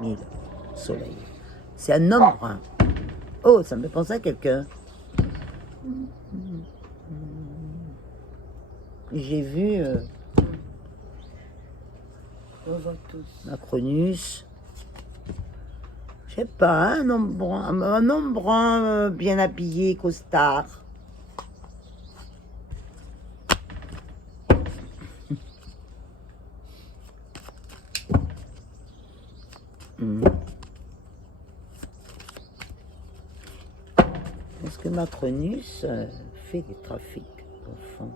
Mille soleil. C'est un homme brun. Oh, ça me fait penser à quelqu'un. J'ai vu On voit tous. Macronus. Je sais pas, un homme brun bien habillé, costard. Est-ce que Macronus fait des trafics d'enfants?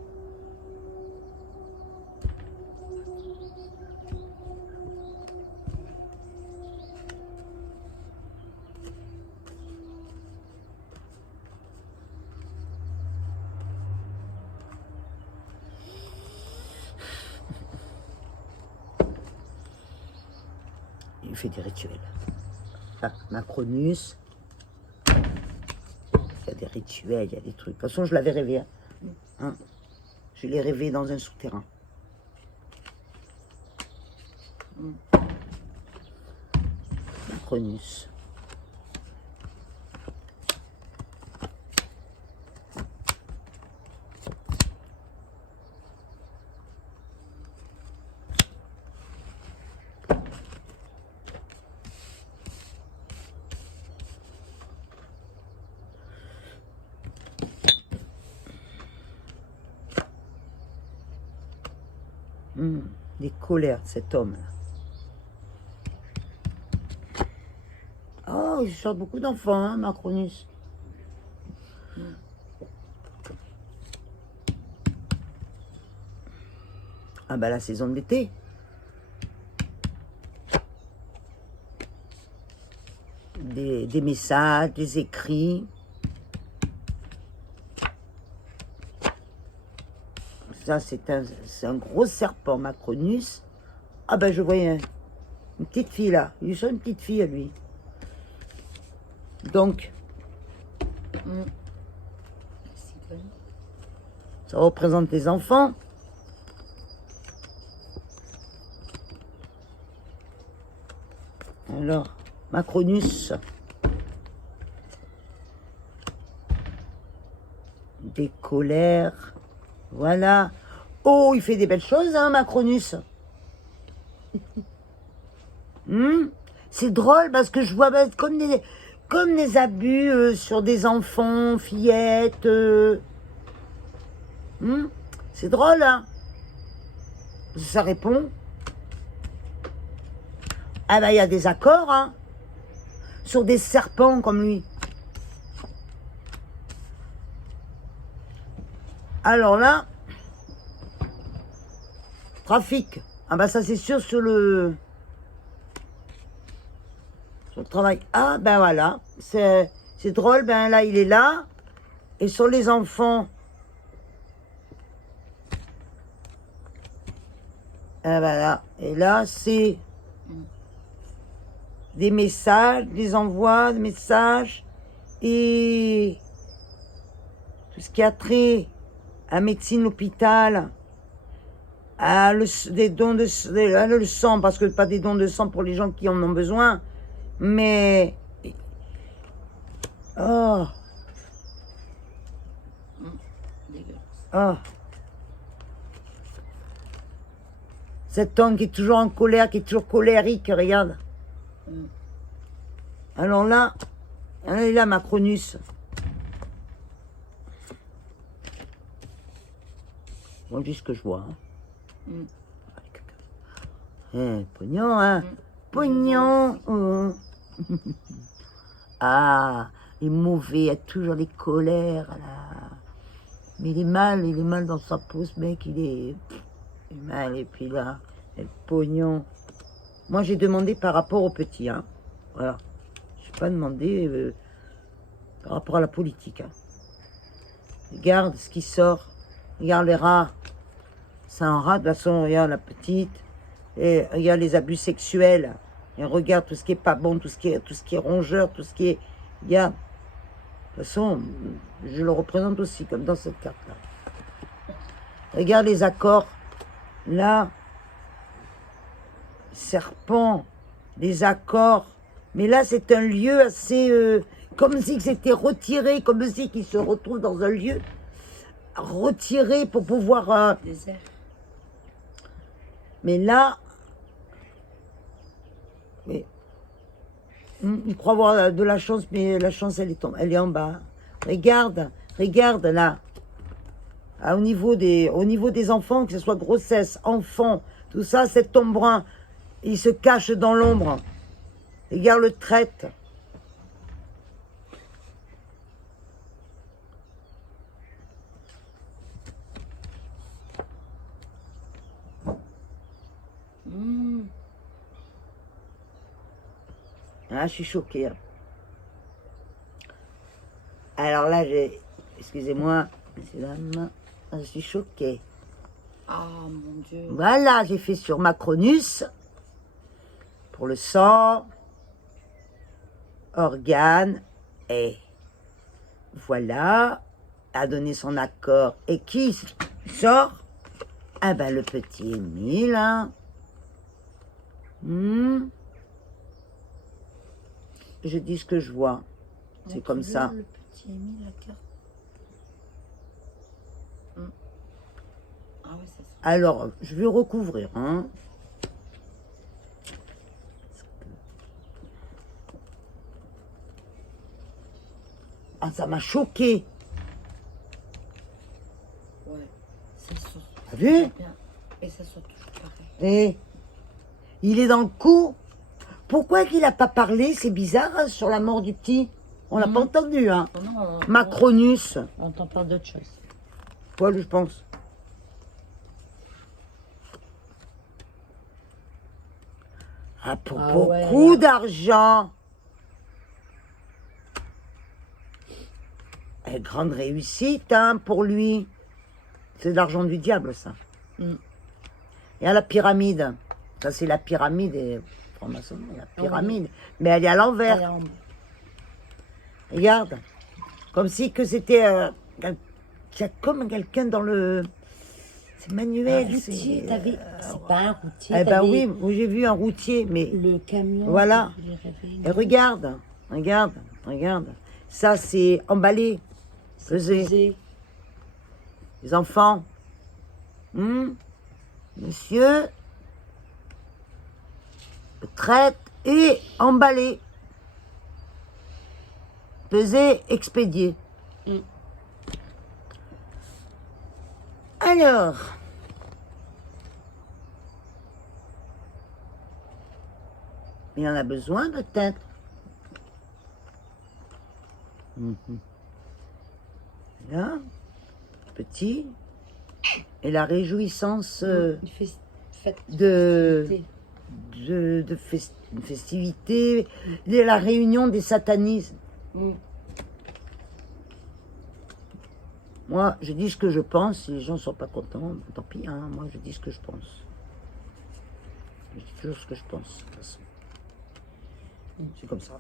Il fait des rituels. Ah, Macronus, il y a des rituels, il y a des trucs. De toute façon, je l'avais rêvé. Hein. Je l'ai rêvé dans un souterrain. Macronus. Des colères de cet homme-là. Oh, il sort beaucoup d'enfants, hein, Macronus. Ah bah la saison de l'été. Des messages, des écrits. Ça, c'est un gros serpent, Macronus. Ah ben, je voyais une petite fille, là. Il y a une petite fille, à lui. Donc, ça représente les enfants. Alors, Macronus. Des colères. Voilà. Oh, il fait des belles choses, hein, Macronus. C'est drôle parce que je vois comme des abus sur des enfants, fillettes. C'est drôle, hein. Ça répond. Ah bah, il y a des accords, hein. Sur des serpents comme lui. Alors là, trafic. Ah bah ça c'est sûr sur le travail. Ah ben voilà, c'est drôle, ben là il est là. Et sur les enfants, ah ben là, et là c'est des messages, des envois de messages et tout ce qui a trait à médecine, l'hôpital, des dons le sang, parce que pas des dons de sang pour les gens qui en ont besoin, mais oh, oh. Cet homme qui est toujours en colère, qui est toujours colérique, regarde. Alors là, elle est là, Macronus. Moi, je dis ce que je vois. Pognon, hein. Pognon. Oh. Ah, il est mauvais, il y a toujours les colères, là. Mais il est mal dans sa peau, ce mec, il est mal. Et puis là, le pognon. Moi, j'ai demandé par rapport au petit, hein. Voilà. Je n'ai pas demandé par rapport à la politique, hein. Regarde ce qui sort. Regarde les rats. C'est un rat, de toute façon, regarde la petite. Et regarde les abus sexuels. Et regarde tout ce qui est pas bon, tout ce qui est rongeur, tout ce qui est... Regarde. De toute façon, je le représente aussi, comme dans cette carte-là. Regarde les accords. Là, serpent, les accords. Mais là, c'est un lieu assez... comme si c'était retiré, comme si qu'il se retrouve dans un lieu retiré pour pouvoir... Désert. Mais là... Mais, il croit avoir de la chance, mais la chance, elle est en bas. Regarde, regarde là. Ah, au niveau des enfants, que ce soit grossesse, enfant, tout ça, cet ombre, il se cache dans l'ombre. Regarde le traite. Ah, je suis choquée. Hein. Alors là, excusez-moi, mesdames, je suis choquée. Ah, mon Dieu. Voilà, j'ai fait sur Macronus, pour le sang, organe, et voilà, a donné son accord. Et qui sort? Ah ben le petit Émile, hein. Je dis ce que je vois. C'est comme ça. Le petit Émile, la carte. Ah oui, c'est ça. Alors, je vais recouvrir, hein. Ah, ça m'a choqué. Ouais, ça sort. T'as vu? Bien. Et ça sort toujours pareil. Et il est dans le coup. Pourquoi qu'il n'a pas parlé? C'est bizarre, hein, sur la mort du petit. On l'a pas entendu, hein. Oh non, Macronus. on entend parler d'autre chose. Quoi, je pense. Ah, pour beaucoup d'argent. Et grande réussite, hein, pour lui. C'est de l'argent du diable, ça. Il y a la pyramide. Ça, c'est la pyramide et franc-maçonnerie, la pyramide. Mais elle est à l'envers. Regarde. Comme si que c'était... comme quelqu'un dans le... C'est manuel. Un routier, t'avais... c'est pas un routier. Eh ben oui, j'ai vu un routier, mais... Le camion. Voilà. Et regarde, regarde, regarde. Ça, c'est emballé. Pesé. Les enfants. Monsieur. Traite et emballé. Pesé, expédié. Alors. Il en a besoin peut-être. Là, petit. Et la réjouissance une festivité, la réunion des satanismes. Moi, je dis ce que je pense. Si les gens ne sont pas contents, tant pis. Hein, moi, je dis ce que je pense. Je dis toujours ce que je pense. De toute façon. C'est comme ça.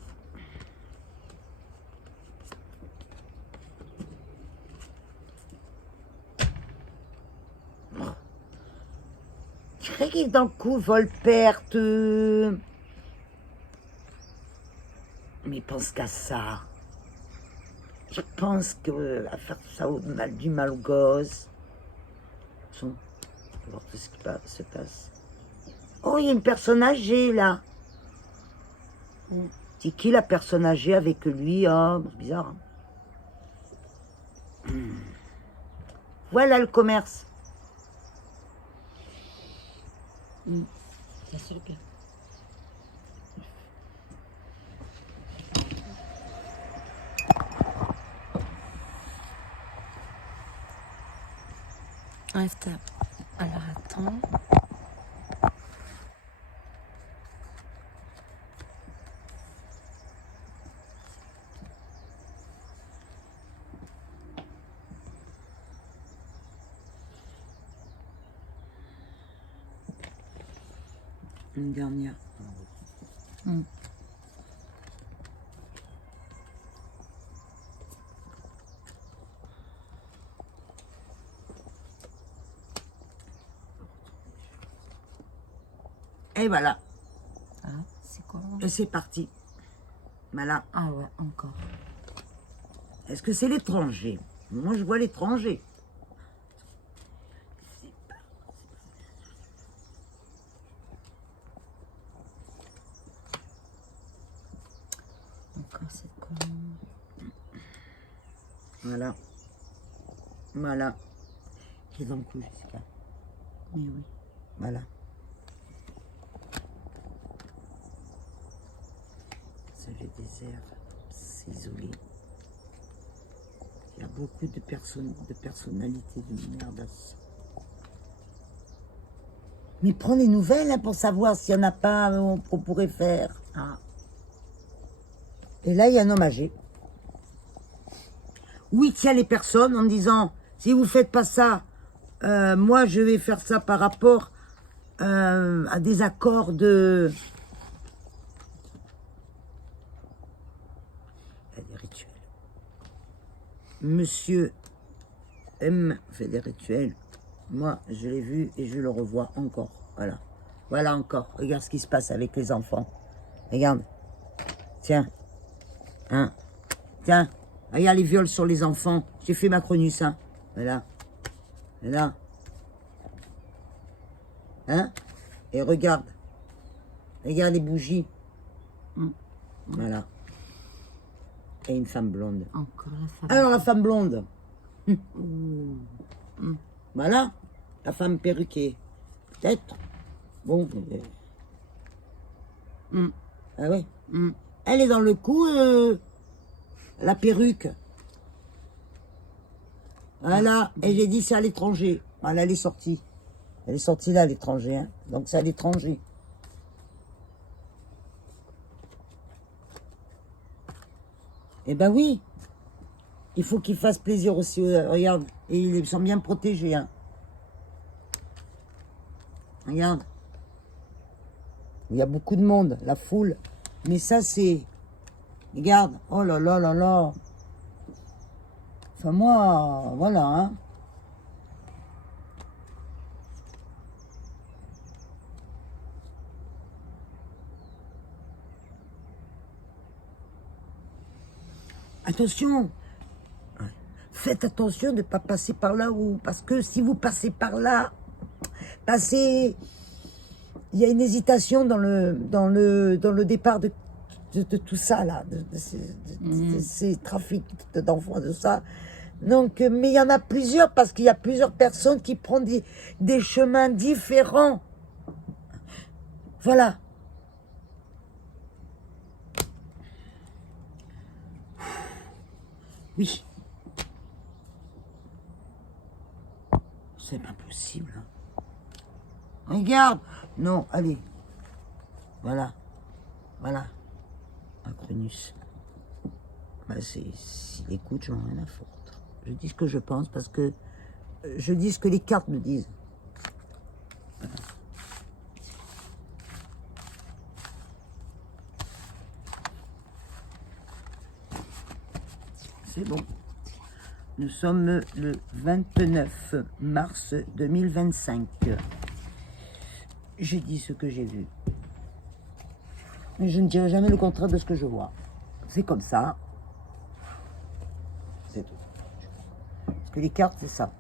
Je dirais qu'il est dans le coup, vol-perte. Mais il pense qu'à ça. Je pense qu'à faire ça du mal aux gosses. On va voir tout ce qui se passe. Oh, il y a une personne âgée là. C'est qui la personne âgée avec lui? Oh, c'est bizarre. Hein. Voilà le commerce. Ça, c'est le pire. Enlève-ta. Alors, attends. Une dernière. Et voilà. C'est quoi? Et c'est parti. Voilà. Ah ouais, encore. Est-ce que c'est l'étranger? Moi, je vois l'étranger. Encore cette quoi? Voilà. Voilà. Qui est dans le coup, Jessica. Mais oui. Voilà. C'est le désert. C'est isolé. Il y a beaucoup de personnes, de personnalités de merdasse. Mais prends les nouvelles hein, pour savoir s'il n'y en a pas qu'on pourrait faire. Ah. Et là, il y a un homme âgé. Où il tient les personnes en disant, si vous ne faites pas ça, moi je vais faire ça par rapport à des accords de... Il y a des rituels. Monsieur M fait des rituels. Moi, je l'ai vu et je le revois encore. Voilà. Voilà encore. Regarde ce qui se passe avec les enfants. Regarde. Tiens. Hein. Tiens. Regarde les viols sur les enfants. J'ai fait Macronus, hein. Voilà. Voilà. Hein. Et regarde. Regarde les bougies. Voilà. Et une femme blonde. Encore la femme. Alors la femme blonde. Voilà. La femme perruquée. Peut-être. Bon. Ah ouais. Elle est dans le coup, la perruque. Voilà. Et j'ai dit c'est à l'étranger. Voilà, elle est sortie. Elle est sortie là à l'étranger. Hein. Donc c'est à l'étranger. Eh ben oui. Il faut qu'ils fassent plaisir aussi. Regarde. Et ils sont bien protégés. Hein. Regarde. Il y a beaucoup de monde, la foule. Mais ça, c'est... Regarde. Oh là là là là. Enfin, moi, voilà. Hein. Attention. Faites attention de ne pas passer par là où... Parce que si vous passez par là, passez... Il y a une hésitation dans le départ de tout ça, là, de ces trafics d'enfants, de ça. Donc, mais il y en a plusieurs, parce qu'il y a plusieurs personnes qui prennent des chemins différents. Voilà. Oui. C'est pas possible. Hein. Regarde. Non, allez. Voilà. Voilà. Macronus. Bah, s'il écoute, j'en ai rien à foutre. Je dis ce que je pense parce que je dis ce que les cartes me disent. Voilà. C'est bon. Nous sommes le 29 mars 2025. J'ai dit ce que j'ai vu. Je ne dirai jamais le contraire de ce que je vois. C'est comme ça. C'est tout. Parce que les cartes, c'est ça.